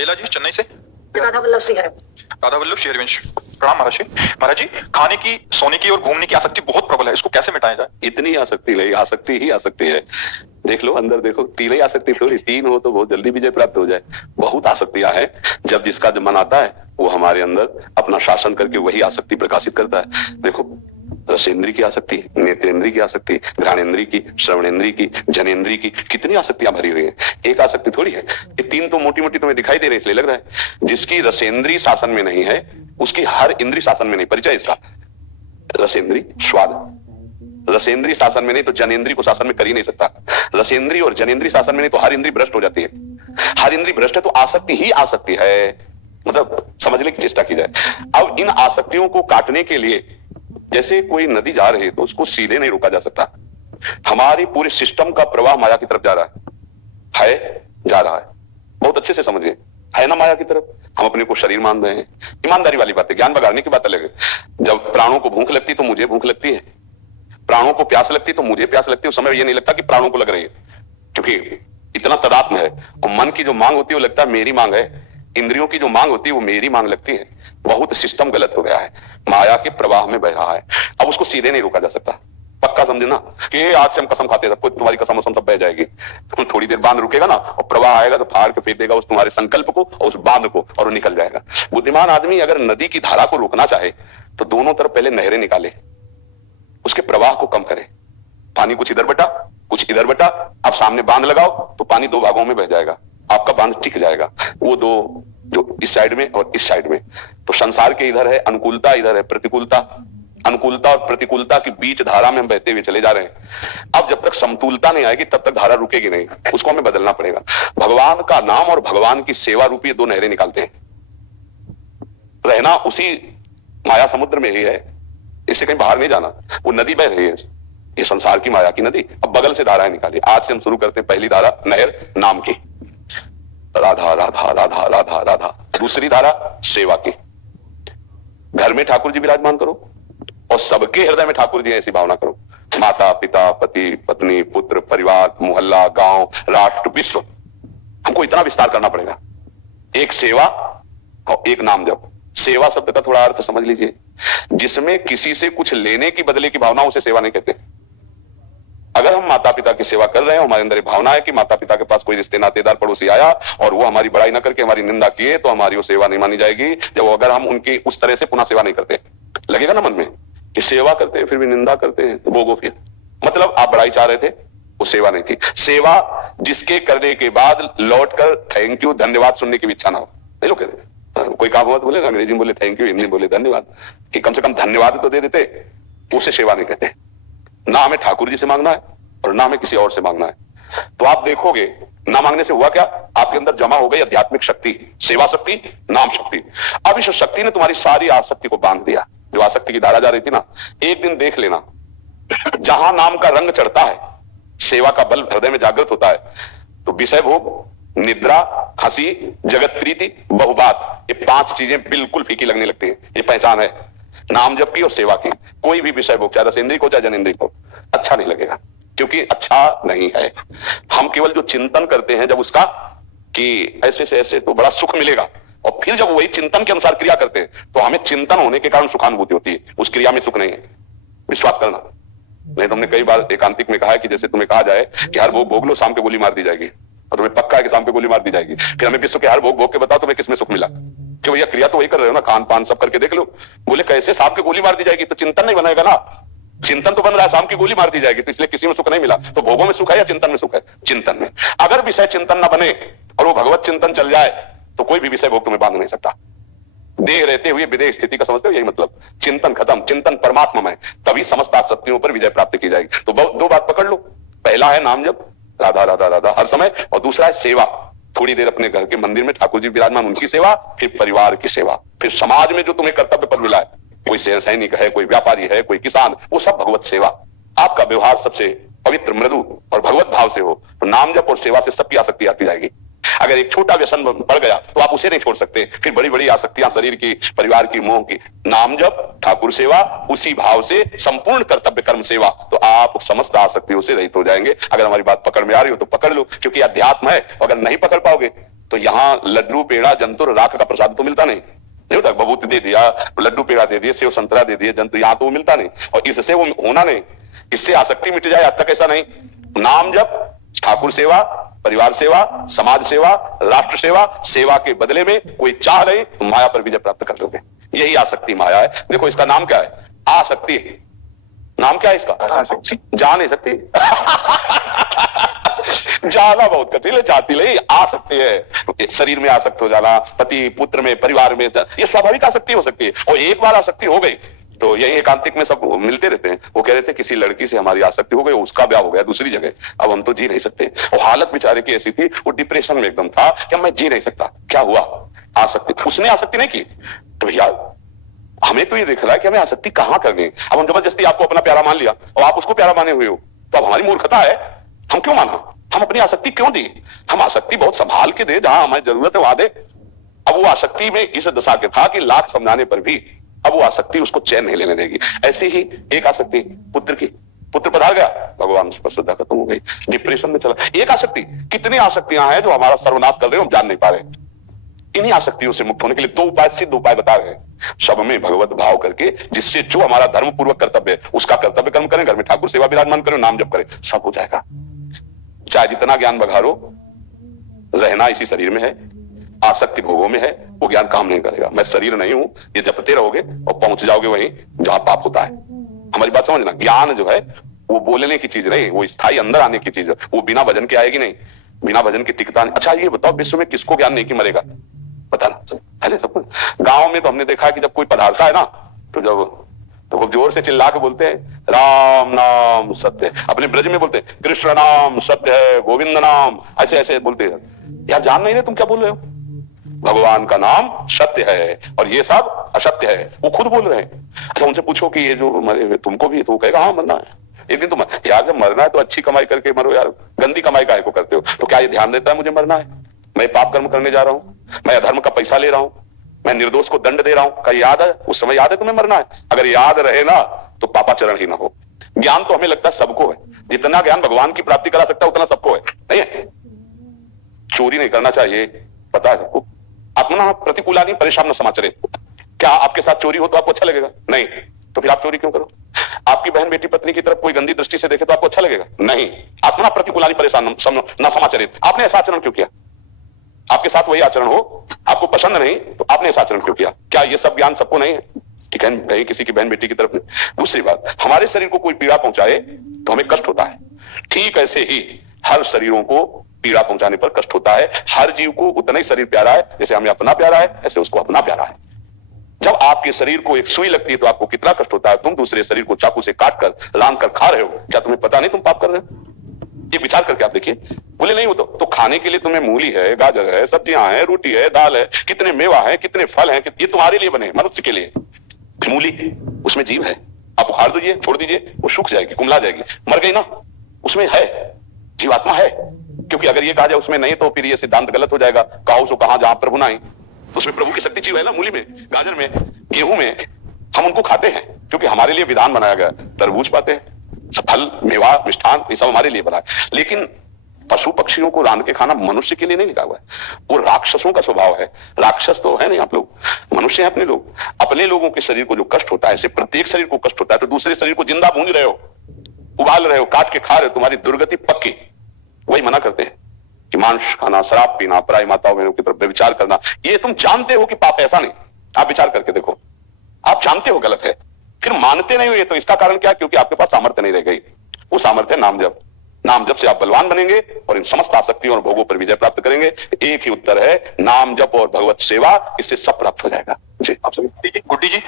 बेला जी चेन्नई से। राधा वल्लभ सिंह है। राधा वल्लभ श्री हरिवंश। प्रणाम महाराज जी। महाराज जी, खाने की, सोने की और घूमने की आसक्ति बहुत प्रबल है, इसको कैसे मिटाया जाए? इतनी आसक्ति नहीं, आसक्ति ही आसक्ति है। देख लो अंदर, देखो तीन ही आसक्ति थोड़ी, तीन हो तो बहुत जल्दी विजय प्राप्त हो जाए। बहुत आसक्तियां हैं। जब जिसका जब मन आता है वो हमारे अंदर अपना शासन करके वही आसक्ति प्रकाशित करता है। देखो रसेंद्री की आसक्ति, नेत्रेंद्री की आसक्ति, घ्राणेंद्री की, श्रवणेंद्री की, जनेंद्री की, कितनी आसक्तियां भरी हुई है। एक आसक्ति थोड़ी है, ये तीन तो मोटी मोटी तुम्हें दिखाई दे रही है, इसलिए लग रहा है। जिसकी रसेंद्री शासन में नहीं है उसकी हर इंद्री शासन में नहीं। परिचय इसका, रसेंद्री स्वाद, रसेंद्री शासन में नहीं तो जनेंद्री को शासन में कर ही नहीं सकता। रसेंद्री और जनेंद्री शासन में नहीं तो हर इंद्री भ्रष्ट हो जाती है। हर इंद्री भ्रष्ट है तो आसक्ति ही आसक्ति है, मतलब समझने की चेष्टा की जाए। अब इन आसक्तियों को काटने के लिए जैसे कोई नदी जा रही है तो उसको सीधे नहीं रोका जा सकता। हमारे पूरे सिस्टम का प्रवाह माया की तरफ जा रहा है जा रहा है। बहुत अच्छे से समझिए, है ना माया की तरफ। हम अपने को शरीर मान रहे हैं, ईमानदारी वाली बात है, ज्ञान बगाड़ने की बात अलग है। जब प्राणों को भूख लगती तो मुझे भूख लगती है, प्राणों को प्यास लगती तो मुझे प्यास लगती है। उस समय ये नहीं लगता कि प्राणों को लग रही है, क्योंकि इतना तदात्म है। और मन की जो मांग होती है वो लगता है मेरी मांग है, इंद्रियों की जो मांग होती है वो मेरी मांग लगती है। बहुत सिस्टम गलत हो गया है, माया के प्रवाह में बह रहा है। अब उसको सीधे नहीं रोका जा सकता। पक्का समझना कि आज से हम कसम खाते हैं, सबको तुम्हारी कसम वसम सब बह जाएगी। थोड़ी देर बांध रुकेगा ना और प्रवाह आएगा तो फाड़ के फेंक देगा उस तुम्हारे संकल्प को और उस बांध को, और वो निकल जाएगा। बुद्धिमान आदमी अगर नदी की धारा को रोकना चाहे तो दोनों तरफ पहले नहरें निकाले, उसके प्रवाह को कम करे। पानी कुछ इधर बटा कुछ इधर बटा, अब सामने बांध लगाओ तो पानी दो भागों में बह जाएगा, आपका बांध टिक जाएगा। वो दो जो इस साइड में और इस साइड में, तो संसार के इधर है अनुकूलता, इधर है प्रतिकूलता। अनुकूलता और प्रतिकूलता के बीच धारा में हम बहते हुए चले जा रहे हैं। अब जब तक समतुलता नहीं आएगी तब तक धारा रुकेगी नहीं, उसको हमें बदलना पड़ेगा। भगवान का नाम और भगवान की सेवा रूपी दो नहरें निकालते हैं। रहना उसी माया समुद्र में ही है, इससे कहीं बाहर नहीं जाना। वो नदी बह रही है, ये संसार की माया की नदी। अब बगल से धाराएं निकाली। आज से हम शुरू करते हैं पहली धारा नहर नाम की, राधा राधा राधा राधा राधा। दूसरी धारा सेवा की। घर में ठाकुर जी विराजमान करो और सबके हृदय में ठाकुर जी ऐसी भावना करो। माता पिता पति पत्नी पुत्र परिवार मोहल्ला गांव राष्ट्र विश्व, हमको इतना विस्तार करना पड़ेगा। एक सेवा और एक नाम जप। सेवा शब्द का थोड़ा अर्थ समझ लीजिए, जिसमें किसी से कुछ लेने की बदले की भावना, उसे सेवा नहीं कहते। अगर हम माता पिता की सेवा कर रहे हैं, हमारे अंदर एक भावना है कि माता पिता के पास कोई रिश्ते नातेदार पड़ोसी आया और वो हमारी बड़ाई ना करके हमारी निंदा किए तो हमारी वो सेवा नहीं मानी जाएगी। जब अगर हम उनकी उस तरह से पुनः सेवा नहीं करते, लगेगा ना मन में कि सेवा करते हैं फिर भी निंदा करते हैं, तो भोगो फिर। मतलब आप बड़ाई चाह रहे थे, वो सेवा नहीं थी। सेवा जिसके करने के बाद लौट कर थैंक यू धन्यवाद सुनने की इच्छा ना हो। नहीं लोग कहते कोई काम हुआ तो बोले अंग्रेजी में बोले थैंक यू, हिंदी में बोले धन्यवाद, कि कम से कम धन्यवाद तो दे देते, उसे सेवा नहीं कहते। ना हमें ठाकुर जी से मांगना है और ना हमें किसी और से मांगना है। तो आप देखोगे ना मांगने से हुआ क्या, आपके अंदर जमा हो गई आध्यात्मिक शक्ति, सेवा शक्ति, नाम शक्ति। अब इस शक्ति ने तुम्हारी सारी आसक्ति को बांध दिया। जो आसक्ति की धारा जा रही थी ना, एक दिन देख लेना, जहां नाम का रंग चढ़ता है, सेवा का बल हृदय में जागृत होता है, तो विषय भोग, निद्रा, हंसी, जगत प्रीति, बहुबात, ये पांच चीजें बिल्कुल फीकी लगने लगती है। ये पहचान है नाम जप की और सेवा की। कोई भी विषय भोग, चाहे रसेंद्री को चाहे जनेंद्री को, अच्छा नहीं लगेगा, क्योंकि अच्छा नहीं है। हम केवल जो चिंतन करते हैं जब उसका कि ऐसे से ऐसे तो बड़ा सुख मिलेगा, और फिर जब वही चिंतन के अनुसार क्रिया करते हैं तो हमें चिंतन होने के कारण सुखानुभूति होती है, उस क्रिया में सुख नहीं है। विश्वास करना। नहीं तो हमने कई बार एकांतिक में कहा है कि जैसे तुम्हें कहा जाए कि हर भोग भोग लो, शाम को गोली मार दी जाएगी, और तुम्हें पक्का है कि शाम को गोली मार दी जाएगी। फिर हमें विश्व के हर भोग भोग के बताओ तुम्हें किसमें सुख मिला, कि भैया क्रिया तो वही कर रहे हो ना, खान पान सब करके देख लो। बोले कैसे, शाम की गोली मार दी जाएगी तो चिंतन नहीं बनेगा ना। चिंतन तो बन रहा है, शाम की गोली मार दी जाएगी, तो इसलिए किसी में सुख नहीं मिला। तो भोगों में सुख है या चिंतन में सुख है? चिंतन में। अगर विषय चिंतन ना बने और वो भगवत चिंतन चल जाए तो कोई भी विषय भोग तुम्हें बांध नहीं सकता। देह रहते हुए विदेह स्थिति का समझते हो, यही मतलब। चिंतन खत्म, चिंतन परमात्मा में, तभी समस्त आसक्तियों पर विजय प्राप्त की जाएगी। तो दो बात पकड़ लो, पहला है नाम जप, राधा राधा राधा हर समय, और दूसरा है सेवा। थोड़ी देर अपने घर के मंदिर में ठाकुर जी विराजमान, उनकी सेवा, फिर परिवार की सेवा, फिर समाज में जो तुम्हें कर्तव्य पर मिला है, कोई सैनिक है, कोई व्यापारी है, कोई किसान, वो सब भगवत सेवा। आपका व्यवहार सबसे पवित्र मृदु और भगवत भाव से हो तो नाम जप और सेवा से सबकी आसक्ति आती जाएगी। अगर एक छोटा व्यसन बढ़ गया तो आप उसे नहीं छोड़ सकते, फिर बड़ी बड़ी आसक्तियां शरीर की, परिवार की, मोह की। नाम जप, ठाकुर सेवा, उसी भाव से संपूर्ण कर्तव्य कर्म सेवा, तो आप समस्त आसक्तियों से रहित हो जाएंगे। अगर हमारी बात पकड़ में आ रही हो तो पकड़ लो, क्योंकि अध्यात्म है। अगर नहीं पकड़ पाओगे तो यहाँ लड्डू पेड़ा जंतुर राख का प्रसाद तो मिलता नहीं होता। बबूत दे दिया, लड्डू पेड़ा दे दिए, सेव संतरा दे दिए, जंतु यहाँ तो वो मिलता नहीं, और इससे वो होना नहीं, इससे आसक्ति मिट जाए, आज तक ऐसा नहीं। नाम जप, ठाकुर सेवा, परिवार सेवा, समाज सेवा, राष्ट्र सेवा, सेवा के बदले में कोई चाह नहीं, माया पर विजय प्राप्त कर लोगे। यही आसक्ति माया है। देखो इसका नाम क्या है, आसक्ति। नाम क्या है इसका? जा नहीं सकती जाना बहुत कठिन है, जाती नहीं, आसक्ति है। शरीर में आसक्त हो जाना, पति पुत्र में, परिवार में, ये स्वाभाविक आसक्ति हो सकती है। और एक बार आसक्ति हो गई तो यही एकांतिक में सब मिलते रहते हैं। वो कह रहे थे किसी लड़की से हमारी आसक्ति हो गई, उसका ब्याह हो गया दूसरी जगह, अब हम तो जी नहीं सकते। और हालत बेचारे की ऐसी थी, वो डिप्रेशन में एकदम था कि मैं जी नहीं सकता। क्या हुआ? आसक्ति। उसने आसक्ति नहीं की तो भैया हमें तो ये दिख रहा है कि हमें आसक्ति कहां करनी है। अब हम जबरदस्ती आपको अपना प्यारा मान लिया और आप उसको प्यारा माने हुए हो, तो अब हमारी मूर्खता है। हम क्यों माना? हम अपनी आसक्ति क्यों दी? हम आसक्ति बहुत संभाल के दे, जहां हमारी जरूरत है वहां दे। अब वो आसक्ति में इस दशा के था कि लाख समझाने पर भी अब वो आसक्ति उसको चैन नहीं लेने देगी। ऐसे ही एक आसक्ति पुत्र की, पुत्र पधार गया, भगवान उस पर श्रद्धा खत्म हो गई, डिप्रेशन में चला। एक आसक्ति, कितनी आसक्तियां हैं जो हमारा सर्वनाश कर रहे हो, हम जान नहीं पा रहे। इन्हीं आसक्तियों से मुक्त होने के लिए दो उपाय, सिद्ध उपाय बता रहे हैं। सब में भगवत भाव करके, जिससे जो हमारा धर्म पूर्वक कर्तव्य है उसका कर्तव्य कर्म करें, घर में ठाकुर सेवा विराजमान करें, नाम जप करें, सब हो जाएगा। चाहे जितना ज्ञान बघारो, रहना इसी शरीर में है, आसक्ति भोगों में है, वो ज्ञान काम नहीं करेगा। मैं शरीर नहीं हूं, ये जपते रहोगे और पहुंच जाओगे वहीं जहां पाप होता है। हमारी बात समझना, ज्ञान जो है वो बोलने की चीज नहीं, वो स्थायी अंदर आने की चीज है। वो बिना भजन के आएगी नहीं, बिना भजन के टिकता नहीं। अच्छा ये बताओ, विश्व में किसको ज्ञान नहीं कि मरेगा? बताना है सब। गांव में तो हमने देखा है कि जब कोई पधारता है ना, तो वो जोर से चिल्ला के बोलते हैं राम नाम सत्य है। अपने ब्रज में बोलते हैं कृष्ण नाम सत्य है, गोविंद नाम, ऐसे ऐसे बोलते हैं। यार जान नहीं रहे तुम क्या बोल रहे हो? भगवान का नाम सत्य है और ये सब असत्य है, वो खुद बोल रहे हैं। अच्छा उनसे पूछो कि ये जो मरे तुमको भी, तो वो कहेगा हाँ मरना है एक दिन। तो यार जब मरना है तो अच्छी कमाई करके मरो यार, गंदी कमाई काहे को करते हो? तो क्या ये ध्यान देता है मुझे मरना है, मैं पाप कर्म करने जा रहा हूं, मैं अधर्म का पैसा ले रहा हूं, मैं निर्दोष को दंड दे रहा हूं? क्या याद है? उस समय याद है तुम्हें मरना है? अगर याद रहे ना तो पापाचरण ही ना हो। ज्ञान तो हमें लगता है सबको है, जितना ज्ञान भगवान की प्राप्ति करा सकता है उतना सबको है, नहीं है? चोरी नहीं करना चाहिए, पता है सबको। अपना प्रतिकूलानि परेशान न समाचरित। क्या आपके साथ चोरी हो तो आपको अच्छा लगेगा? नहीं, तो फिर आप चोरी क्यों करो? आपकी बहन बेटी पत्नी की तरफ कोई गंदी दृष्टि से देखे तो आपको अच्छा लगेगा? नहीं। अपना प्रतिकूलानि परेशान न समाचरित। आपने ऐसा आचरण क्यों किया? आपके साथ वही आचरण हो, आपको पसंद नहीं, तो आपने ऐसा आचरण क्यों किया? क्या ये सब ज्ञान सबको नहीं है? ठीक है, कहीं किसी की बहन बेटी की तरफ नहीं। दूसरी बात, हमारे शरीर को कोई पीड़ा पहुंचाए तो हमें कष्ट होता है। ठीक ऐसे ही हर शरीरों को पीड़ा पहुंचाने पर कष्ट होता है। हर जीव को उतना ही शरीर प्यारा है, जैसे हमें अपना प्यारा है ऐसे उसको अपना प्यारा है। जब आपके शरीर को एक सुई लगती है तो आपको कितना कष्ट होता है। तुम दूसरे शरीर को चाकू से काट कर लांद कर खा रहे हो, क्या तुम्हें पता नहीं तुम पाप कर रहे हो? ये विचार करके आप देखिए। बोले नहीं, वो तो खाने के लिए तुम्हें मूली है, गाजर है, सब्जियां हैं, रोटी है, दाल है, कितने मेवा है, कितने फल हैं, ये तुम्हारे लिए बने, मनुष्य के लिए। मूली, उसमें जीव है, आप उखाड़ दीजिए, छोड़ दीजिए, वो सूख जाएगी, कुमला जाएगी, मर गई ना, उसमें है जीवात्मा है। क्योंकि अगर ये कहा जाए उसमें नहीं तो फिर ये सिद्धांत गलत हो जाएगा। कहा उसको कहा जहां प्रभु नहीं, उसमें प्रभु की शक्ति जीव है ना। मूली में, गाजर में, गेहूं में, हम उनको खाते हैं क्योंकि हमारे लिए विधान बनाया गया। तरबूज पाते हैं, फल, मेवा, मिष्ठान, ये सब हमारे लिए बना है। लेकिन पशु पक्षियों को रांध के खाना मनुष्य के लिए नहीं लिखा हुआ है। वो राक्षसों का स्वभाव है। राक्षस तो है नहीं आप लोग, मनुष्य हैं अपने लोग। अपने लोगों के शरीर को जो कष्ट होता है, ऐसे प्रत्येक शरीर को कष्ट होता है, तो दूसरे शरीर को जिंदा भूंज रहे हो, उबाल रहे हो, काट के खा रहे हो, तुम्हारी दुर्गति पक्की। वही मना करते हैं कि मांस खाना, शराब पीना, पराई माताओं बहनों की तरफ विचार करना, ये तुम जानते हो कि पाप। ऐसा नहीं, आप विचार करके देखो, आप जानते हो गलत है, फिर मानते नहीं हो। ये तो इसका कारण क्या? क्योंकि आपके पास सामर्थ्य नहीं रह गई। वो सामर्थ्य नाम जप। नाम जप से आप बलवान बनेंगे और इन समस्त आसक्तियों और भोगों पर विजय प्राप्त करेंगे। एक ही उत्तर है, नाम जप और भगवत सेवा, इससे सब प्राप्त हो जाएगा। जी आप सभी। गुड्डी जी,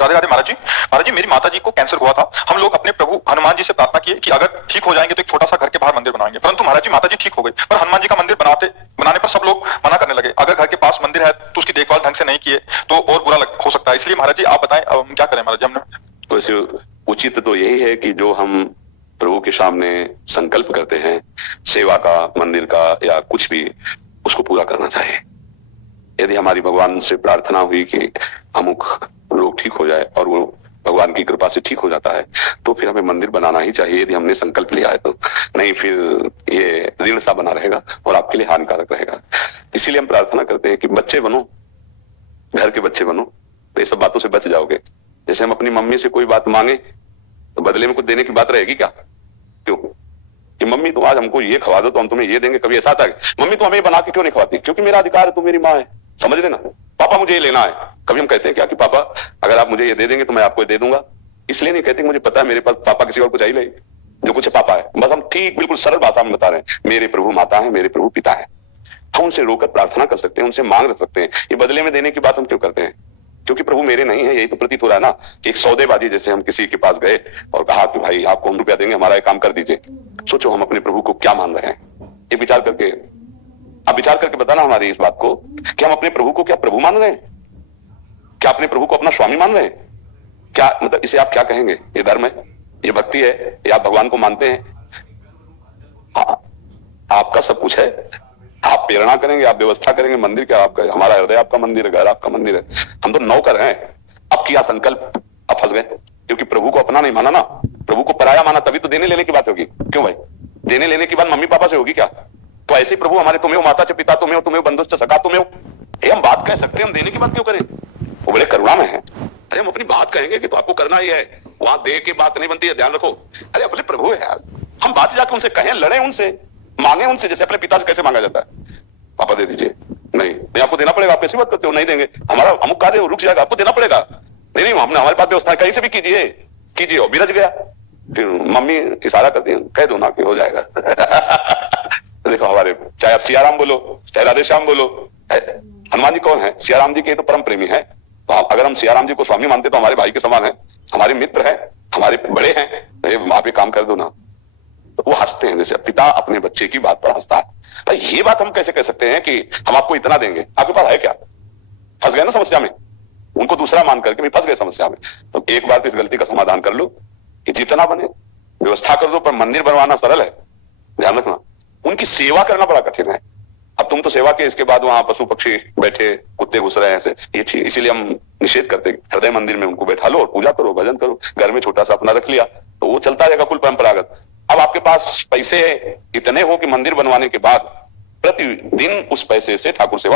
राधे राधे। महाराज जी मेरी माता जी को कैंसर हुआ था। हम लोग अपने प्रभु हनुमान जी से प्रार्थना किए कि अगर ठीक हो जाएंगे तो एक छोटा सा घर के बाहर मंदिर बनाएंगे। परंतु महाराज जी माता जी ठीक हो गई, पर हनुमान जी का मंदिर बनाने पर सब लोग मना करने लगे। अगर घर के पास मंदिर है तो उसकी देखभाल ढंग से नहीं किए तो और बुरा हो सकता है। इसलिए महाराज जी आप बताएं अब हम क्या करें? महाराज जी हमने वैसे उचित तो यही है कि जो हम प्रभु के सामने संकल्प करते हैं सेवा का, मंदिर का या कुछ भी, उसको पूरा करना चाहिए। यदि हमारी भगवान से प्रार्थना हुई कि अमुक रोग ठीक हो जाए और वो भगवान की कृपा से ठीक हो जाता है, तो फिर हमें मंदिर बनाना ही चाहिए यदि हमने संकल्प लिया है तो। नहीं फिर ये ऋण सा बना रहेगा और आपके लिए हानिकारक रहेगा। इसीलिए हम प्रार्थना करते हैं कि बच्चे बनो, घर के बच्चे बनो, तो ये सब बातों से बच जाओगे। जैसे हम अपनी मम्मी से कोई बात मांगे तो बदले में कुछ देने की बात रहेगी क्या? क्यों कि मम्मी तुम आज हमको ये खवा दो तो हम तुम्हें ये देंगे। कभी ऐसा आता है मम्मी तुम हमें बना के क्यों नहीं खवाती? क्योंकि मेरा अधिकार है, तुम मेरी माँ है, समझ लेना। पापा मुझे ये लेना है, कभी हम कहते हैं क्या कि पापा अगर आप मुझे ये दे देंगे तो मैं आपको ये दे दूंगा? इसलिए नहीं कहते मुझे पता है मेरे पास पापा किसी और को चाहिए नहीं, जो कुछ है पापा है। बस हम ठीक बिल्कुल सरल भाषा में बता रहे हैं, मेरे प्रभु माता है, मेरे प्रभु पिता है। हम उनसे रोकर प्रार्थना कर सकते हैं, उनसे मांग रख सकते हैं। ये बदले में देने की बात हम क्यों करते हैं? क्योंकि प्रभु मेरे नहीं है, यही तो प्रतीत हो रहा है ना। एक सौदेबाजी जैसे हम किसी के पास गए और कहा कि भाई आपको हम रुपया देंगे, हमारा ये काम कर दीजिए। सोचो हम अपने प्रभु को क्या मान रहे हैं, ये विचार करके आप विचार करके बताना हमारी इस बात को कि हम अपने प्रभु को क्या प्रभु मान रहे हैं? क्या अपने प्रभु को अपना स्वामी मान रहे हैं? क्या मतलब इसे आप क्या कहेंगे? ये धर्म है, ये भक्ति है, ये आप भगवान को मानते हैं? आपका सब कुछ है, आप प्रेरणा करेंगे, आप व्यवस्था करेंगे, मंदिर क्या आपका? हमारा हृदय आपका मंदिर है, घर आपका मंदिर है, हम तो नौकर हैं। अब किया संकल्प, अब फंस गए, क्योंकि प्रभु को अपना नहीं माना ना, प्रभु को पराया माना, तभी तो देने लेने की बात होगी। क्यों भाई? देने लेने की बात मम्मी पापा से होगी क्या? तो ऐसे ही प्रभु हमारे तुम्हें माता से पिता तुम्हें हो, तुम्हें बंधु से सखा तुम्हें हो, हम बात कह सकते हैं, हम देने की बात क्यों करें? वो बड़े करुणा में है। अरे हम अपनी बात कहेंगे कि तो आपको करना ही है, वहां दे के बात नहीं बनती है, ध्यान रखो। अरे अपने प्रभु है यार, हम बात जाके उनसे कहें, लड़े उनसे, मांगे उनसे, जैसे अपने पिता से कैसे मांगा जाता है। पापा दे दीजिए, नहीं आपको देना पड़ेगा, आप ऐसी बात करते हो, नहीं देंगे, हमारा अमुक कार्य रुक जाएगा, आपको देना पड़ेगा। नहीं हमने हमारे पास व्यवस्था कहीं से भी कीजिए कीजिए, और बिरज गया। फिर मम्मी इशारा करती है, कह दो ना कि हो जाएगा। देखो हमारे, चाहे आप सियाराम बोलो, चाहे राधे श्याम बोलो, हनुमान जी कौन है? सियाराम जी के तो परम प्रेमी है। तो अगर हम सियाराम जी को स्वामी मानते तो हमारे भाई के समान है, हमारे मित्र है, हमारे बड़े हैं, आप ये काम कर दो ना। तो वो हंसते हैं, जैसे पिता अपने बच्चे की बात पर हंसता है। तो ये बात हम कैसे कह सकते हैं कि हम आपको इतना देंगे? आपके पास है क्या? फंस गए ना समस्या में, उनको दूसरा मान करके भी फंस गए समस्या में। तो एक बार तो इस गलती का समाधान कर लो कि जितना बने व्यवस्था कर दो, पर मंदिर बनवाना सरल है, ध्यान रखना। उनकी सेवा करना बड़ा कठिन है। अब तुम तो सेवा के, इसके बाद वहां पशु पक्षी बैठे, कुत्ते घुस रहे हैं ऐसे, ये ठीक, इसीलिए हम निषेध करते हैं। हृदय मंदिर में उनको बैठा लो और पूजा करो, भजन करो। घर में छोटा सा अपना रख लिया तो वो चलता रहेगा कुल परंपरागत। अब आपके पास पैसे इतने हो कि मंदिर बनवाने के बाद प्रतिदिन उस पैसे से ठाकुर सेवा